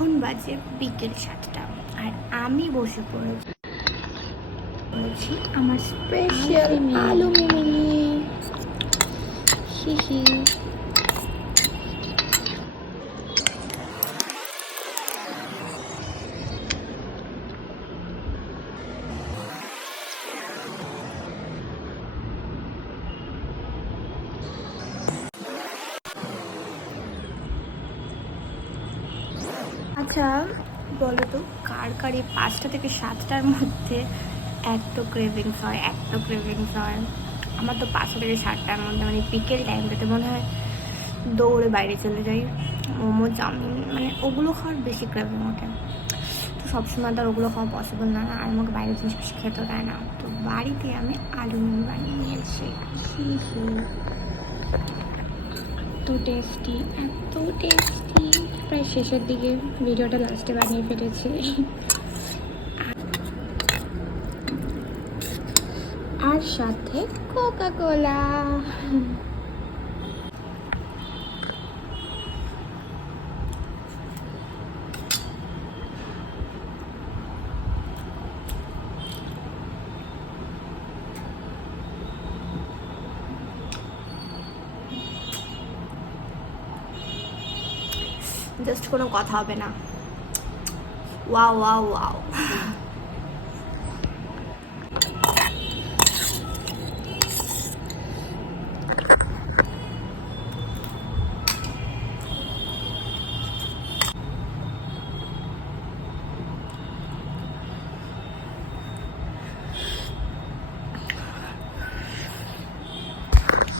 এখন বাজে বিকেল 7টা আর আমি বসে পড়েছি আমার স্পেশাল আলু মিমি নিয়ে। হিহি। আচ্ছা বলো তো কার কার এই 5টা থেকে 7টার মধ্যে এত ক্রেভিংস হয়, এত ক্রেভিংস হয়? আমার তো 5টা থেকে 7টার মধ্যে মানে বিকেল টাইমটাতে মনে হয় দৌড়ে বাইরে চলে যাই, মোমো চাউমিন মানে ওগুলো খাওয়ার বেশি ক্রেভিং ওঠে। তো সবসময় তো আর ওগুলো খাওয়া পসিবল না, আর আমাকে বাইরের জিনিস বেশি খেতে দেয় না। তো বাড়িতে আমি আলু মিমি বানিয়ে নিয়েছি। এত টেস্টি, এত টেস্টি। প্রায় শেষের দিকে ভিডিওটা লাস্টে বানিয়ে ফেলেছি। আর সাথে কোকা কোলা। জাস্ট কোনো কথা হবে না। Wow wow wow.